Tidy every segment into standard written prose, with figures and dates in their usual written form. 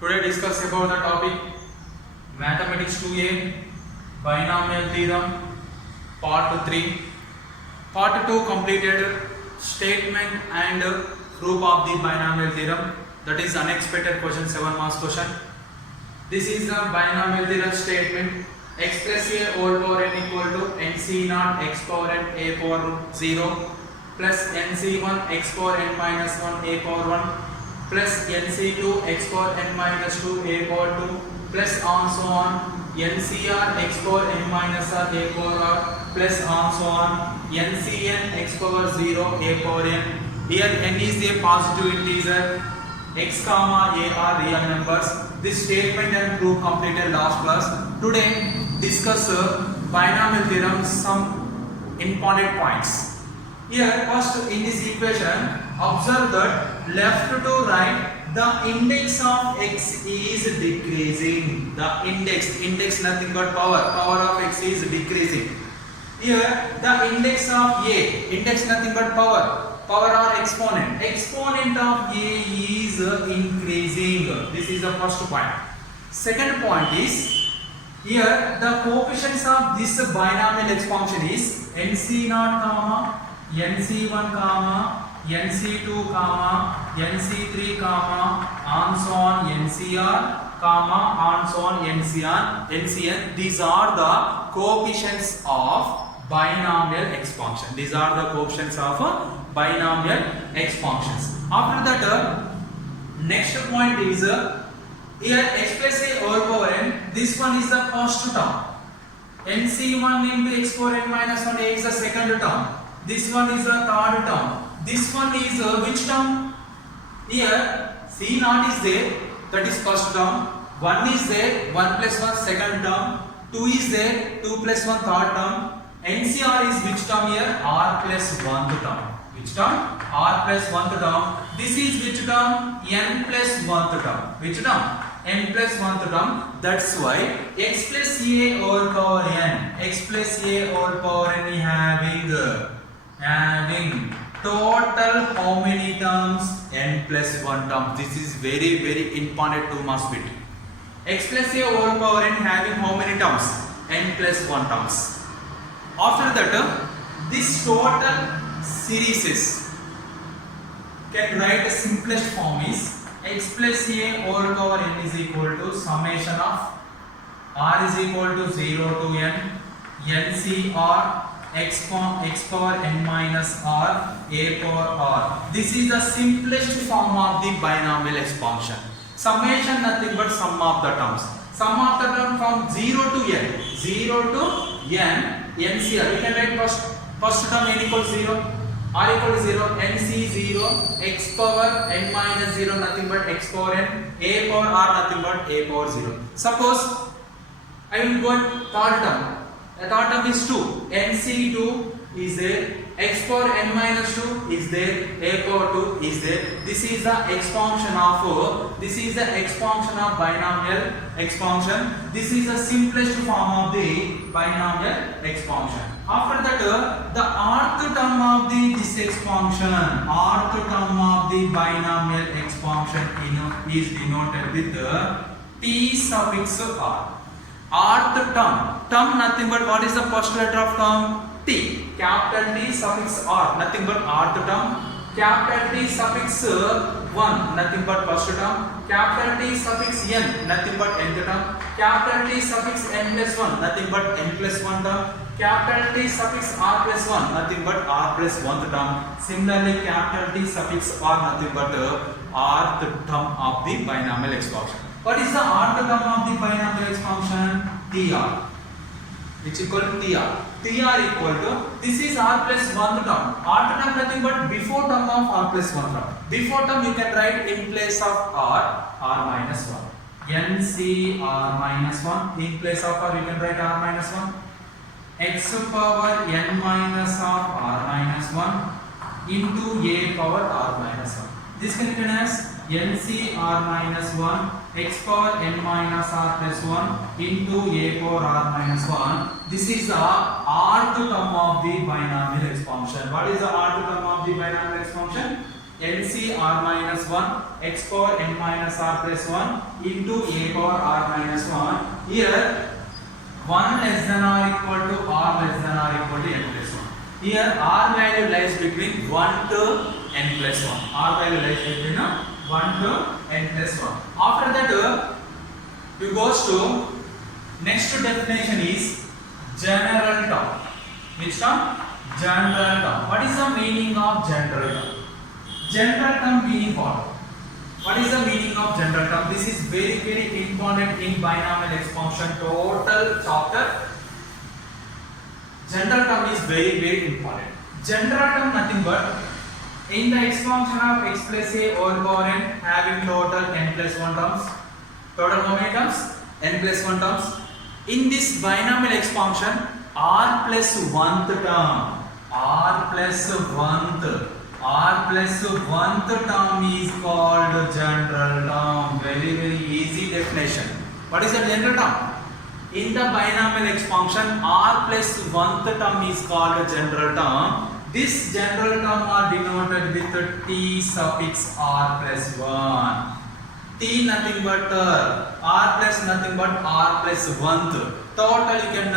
Today discuss about the topic Mathematics 2A Binomial Theorem Part 3. Part 2 completed statement and proof of the binomial theorem, that is unexpected question, 7 marks question. This is the binomial theorem statement: x plus a whole power n equal to nc naught x power n a power 0 plus nc1 x power n minus 1 a power 1 plus nc2 x power n minus 2 a power 2 plus on so on ncr x power n minus r a power r plus on so on ncn x power 0 a power n. Here n is a positive integer, x comma a are real numbers. This statement and proof completed last class. Today discuss binomial theorem, some important points. Here first, in this equation observe that left to right the index of x is decreasing. The index nothing but power of x is decreasing. Here the index of a, index nothing but power or exponent of a is increasing. This is the first point. Second point is, here the coefficients of this binomial expansion is nc0 comma nc1 comma nc2 comma nc3 comma on so on ncr comma on so on ncn. These are the coefficients of binomial expansion. These are the coefficients of binomial expansions. After that, next point is here x plus a whole power n. This one is the first term. nc1 into x power n minus 1 a is the second term. This one is the third term. This one is which term? Here c naught is there, that is first term. 1 is there, 1 plus 1 second term. 2 is there, 2 plus 1 third term. NCR is which term here? R plus 1th term. Which term? R plus 1th term. This is which term? N plus 1th term. Which term? N plus 1th term. That's why x plus a whole power n. X plus a whole power n having total how many terms? N plus 1 term. This is very important to must bit. X plus a whole power n having how many terms? N plus 1 terms. After that, this total series can write the simplest form is x plus a whole power n is equal to summation of r is equal to 0 to n ncr x power n minus r a power r. This is the simplest form of the binomial expansion. Summation nothing but sum of the terms. Sum of the term from 0 to n. 0 to n ncr. We can write first term n equals 0, r equals 0, nc 0, x power n minus 0 nothing but x power n, a power r nothing but a power 0. Suppose I will go third term. The third term is 2. nc2 is there, x power n minus 2 is there, a power 2 is there. This is the expansion of binomial expansion. This is the simplest form of the binomial expansion. After that, the rth term of this expansion, rth term of the binomial expansion is denoted with t suffix r. Rth term nothing but what is the first letter of term? T. Capital T suffix r nothing but rth term. Capital T suffix 1 nothing but first term. Capital T suffix n nothing but nth term. Capital T suffix n plus 1 nothing but n plus 1 term. Capital T suffix r plus 1 nothing but r plus 1th term. Similarly, capital T suffix r nothing but rth term of the binomial expansion. What is the rth term of the binomial expansion? Tr, which equal to Tr. Tr equal to, this is r plus 1th term. Rth term nothing but before term of r plus 1 term. Before term you can write in place of r minus 1. nc r minus 1. In place of r you can write r minus 1. X power n minus of r minus 1 into a power r minus 1. This can be written as nc r minus 1 x power n minus r plus 1 into a power r minus 1. This is the rth term of the binomial expansion. What is the rth term of the binomial expansion? NCR minus 1 x power n minus r plus 1 into a power r minus 1. Here 1 less than or equal to r less than or equal to n plus 1. Here r value lies between 1 to n plus 1. R value lies between 1 to n plus 1. After that, we goes to next definition is general term. Which term? General term. What is the meaning of general term? General term meaning what? What is the meaning of general term? This is very important in binomial expansion total chapter. General term is very important. General term nothing but in the expansion of x plus a whole power n having total n plus 1 terms. Total how many terms? N plus 1 terms. In this binomial expansion, r plus 1th term, r plus 1th term is called general term. Very easy definition. What is the general term? In the binomial expansion, r plus 1th term is called general term. This general term are denoted with t suffix r plus 1. T nothing but r plus nothing but r plus 1th. Total you can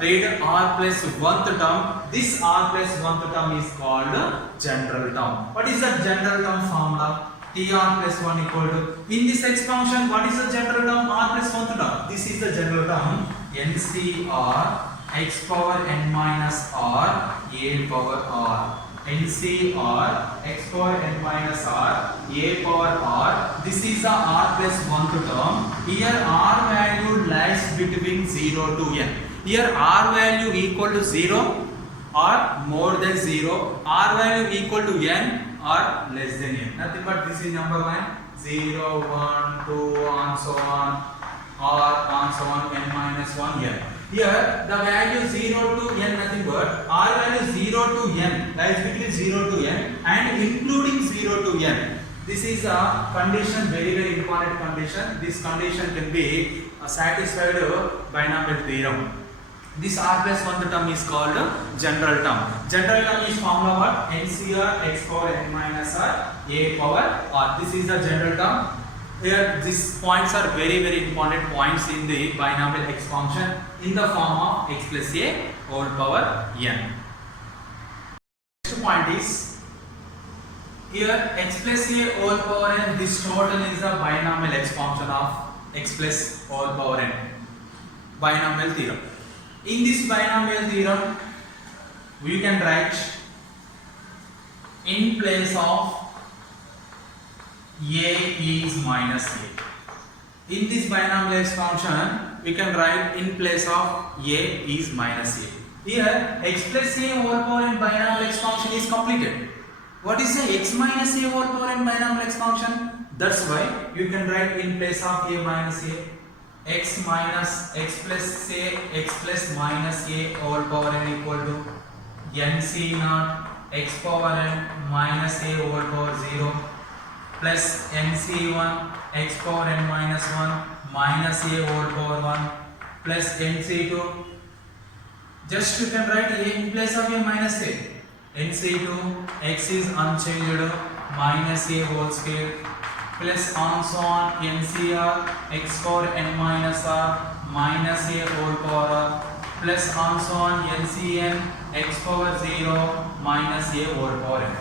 read r plus 1th term. This r plus 1th term is called general term. What is the general term formula? Tr plus 1 equal to, in this expansion, what is the general term? R plus 1th term. This is the general term. NCR x power n minus r a power r. NCR x power n minus r a power r. This is the r plus 1th term. Here r value lies between 0 to n. Here r value equal to 0 or more than 0. R value equal to n or less than n. Nothing but this is number 1. 0, 1, 2 and so on, or and so on, n minus 1 here. Here the value 0 to n nothing but r value 0 to n lies between 0 to n and including 0 to n. This is a condition, very important condition. This condition can be satisfied by binomial theorem. This r plus 1th term is called general term. General term is formula what? NCR x power n minus r a power r. This is the general term. Here these points are very important points in the binomial expansion in the form of x plus a whole power n. Next point is here x plus a whole power n. This total is the binomial expansion of x plus whole power n. Binomial theorem. In this binomial theorem, we can write in place of a is minus a. In this binomial expansion, we can write in place of a is minus a. Here, x plus a whole power n binomial expansion is completed. What is the x minus a whole power n binomial expansion? That's why you can write in place of a minus a. X minus x plus a x plus minus a whole power n equal to nc naught x power n minus a whole power 0 plus nc1 x power n minus 1 minus a whole power 1 plus nc2. Just you can write a in place of a minus a. nc2 x is unchanged minus a whole square plus on so on NCR x power n minus r minus a whole power r plus on so on NCN x power 0 minus a whole power n.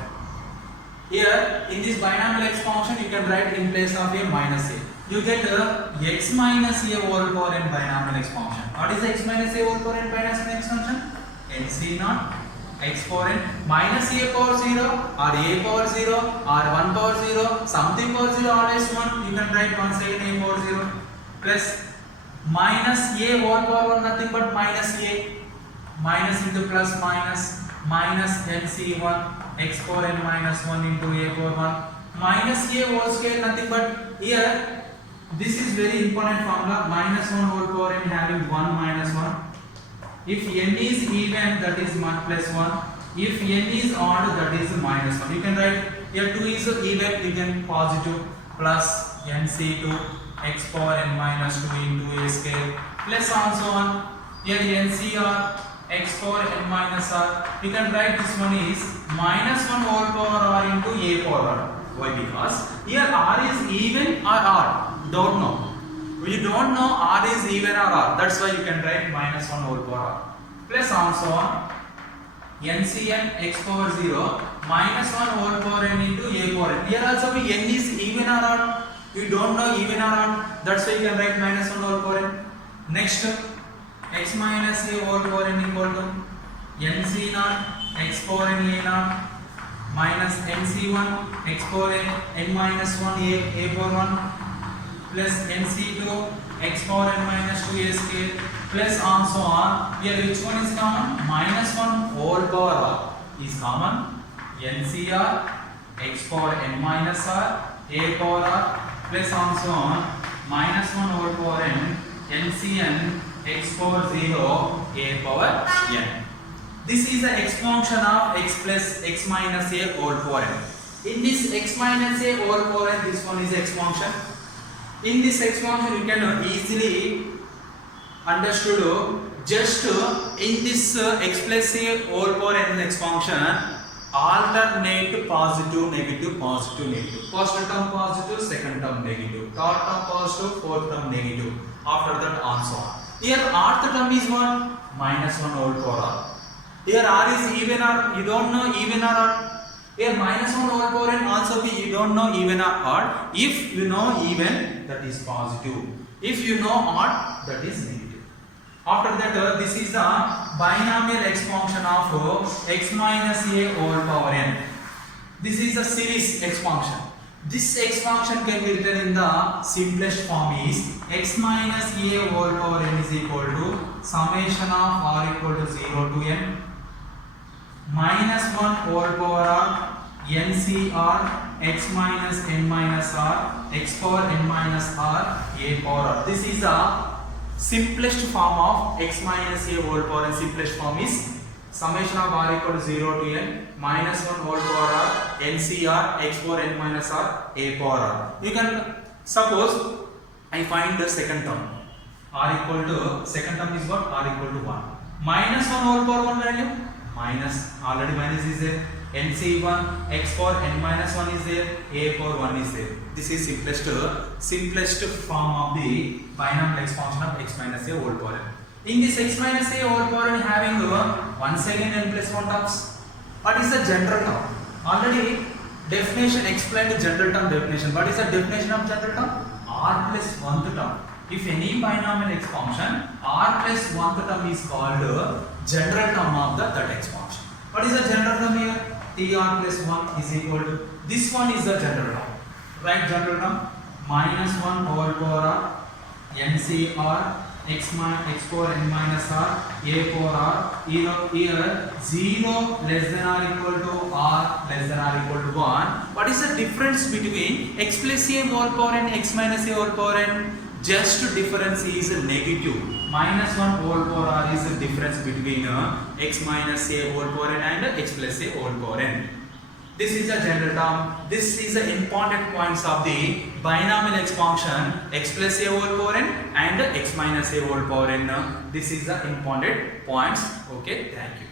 Here in this binomial expansion you can write in place of a minus a. You get x minus a whole power n binomial expansion. What is the x minus a whole power n binomial expansion? NC naught x power n minus a power 0 or a power 0 or 1 power 0, something power 0 always 1, you can write one side a power 0 plus minus a whole power 1 nothing but minus a, minus into plus minus nc1 x power n minus 1 into a power 1 minus a whole square nothing but here this is very important formula, minus 1 whole power n having 1 minus 1. If n is even, that is 1 plus 1. If n is odd, that is minus 1. You can write here 2 is even, you can positive plus nc2 x power n minus 2 into a square plus on so on. Here ncr x power n minus r. You can write this one is minus 1 whole power r into a power r. Why? Because here r is even or odd. Don't know. We don't know r is even or odd. That's why you can write minus 1 whole power r. Plus also NCN x power 0 minus 1 whole power n into a power n. Here also n is even or odd. You don't know even or odd. That's why you can write minus 1 whole power n. Next, x minus a whole power n equal to nc naught x power n a naught minus nc1 x power n minus 1 a power 1 plus nc2 x power n minus 2 a square plus on so on. Here which one is common? Minus 1 whole power r is common. ncr x power n minus r a power r plus on so on minus 1 whole power n ncn x power 0 a power n. This is the expansion of x plus x minus a whole power n. In this x minus a whole power n, this one is expansion. In this expansion you can easily understood just in this x plus a whole power n expansion alternate positive negative positive negative. First term positive, second term negative, third term positive, fourth term negative. After that on so on. Here rth term is what? Minus 1 whole power r. Here r is even or you don't know even or odd. Here minus 1 whole power n also be you don't know even or odd. If you know even, that is positive. If you know odd, that is negative. After that this is the binomial expansion of x minus a whole power n. This is the series expansion. This expansion can be written in the simplest form is x minus a whole power n is equal to summation of r equal to 0 to n minus 1 whole power r ncr x minus n minus r x power n minus r a power r. This is the simplest form of x minus a whole power n. Simplest form is summation of r equal to 0 to n minus 1 whole power r ncr x power n minus r a power r. You can suppose I find the second term r equal to, second term is what? R equal to 1 minus 1 whole power 1 value minus, already minus is there, nc1 x power n minus 1 is there, a power 1 is there. This is simplest form of the binomial expansion of x minus a whole power n. In this x minus a whole power n having once again n plus 1 terms. What is the general term? Already definition explained general term definition. What is the definition of general term? R plus 1th term. If any binomial expansion, r plus 1th term is called general term of that expansion. What is the general term here? Tr plus 1 is equal to, this one is the general term. Write general term minus 1 whole power r ncr x power n minus r a power r. Here 0 less than or equal to r less than or equal to 1. What is the difference between x plus a whole power n x minus a whole power n? Just difference is negative. Minus 1 whole power r is the difference between x minus a whole power n and x plus a whole power n. This is a general term. This is the important points of the binomial expansion x plus a whole power n and x minus a whole power n. This is the important points. Okay, thank you.